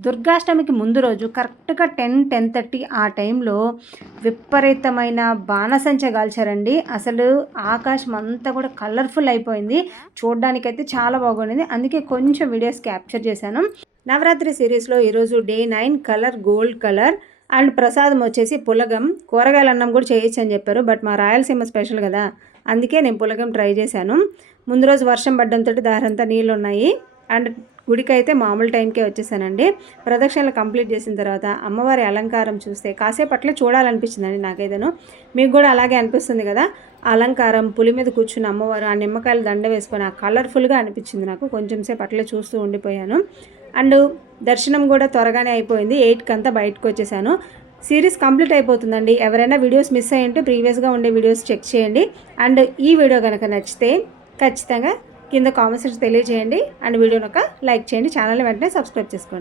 దుర్గాష్టమికి ముందు రోజు కరెక్ట్గా టెన్ టెన్ థర్టీ ఆ టైంలో విపరీతమైన బాణసంచ కాల్చారండి అసలు ఆకాశం అంతా కూడా కలర్ఫుల్ అయిపోయింది. చూడడానికైతే చాలా బాగుండింది. అందుకే కొంచెం వీడియోస్ క్యాప్చర్ చేశాను. నవరాత్రి సిరీస్లో ఈరోజు day nine colour gold colour and ప్రసాదం వచ్చేసి పులగం. కూరగాయల అన్నం కూడా చేయొచ్చు అని చెప్పారు. బట్ మా రాయలసీమ స్పెషల్ కదా. అందుకే నేను పులగం ట్రై చేశాను. ముందు రోజు వర్షం పడ్డంతో దారంతా నీళ్ళు ఉన్నాయి అండ్ గుడికి అయితే మామూలు టైంకే వచ్చేసానండి. ప్రదక్షిణలు కంప్లీట్ చేసిన తర్వాత అమ్మవారి అలంకారం చూస్తే కాసేపు అట్లే చూడాలనిపించిందండి నాకేదను మీకు కూడా అలాగే అనిపిస్తుంది కదా? అలంకారం పులి మీద కూర్చుని అమ్మవారు ఆ నిమ్మకాయలు దండ వేసుకొని ఆ కలర్ఫుల్గా అనిపించింది నాకు. కొంచెం సేపు అట్లే చూస్తూ ఉండిపోయాను. అండ్ దర్శనం కూడా త్వరగానే అయిపోయింది. ఎయిట్కి అంతా బయటకు వచ్చేసాను. సిరీస్ కంప్లీట్ అయిపోతుందండి. ఎవరైనా వీడియోస్ మిస్ అయ్యింటే ప్రీవియస్గా ఉండే వీడియోస్ చెక్ చేయండి. అండ్ ఈ వీడియో కనుక నచ్చితే ఖచ్చితంగా కింద కామెంట్స్ తెలియజేయండి. అండ్ వీడియోని ఒక లైక్ చేయండి. ఛానల్ని వెంటనే సబ్స్క్రైబ్ చేసుకోండి.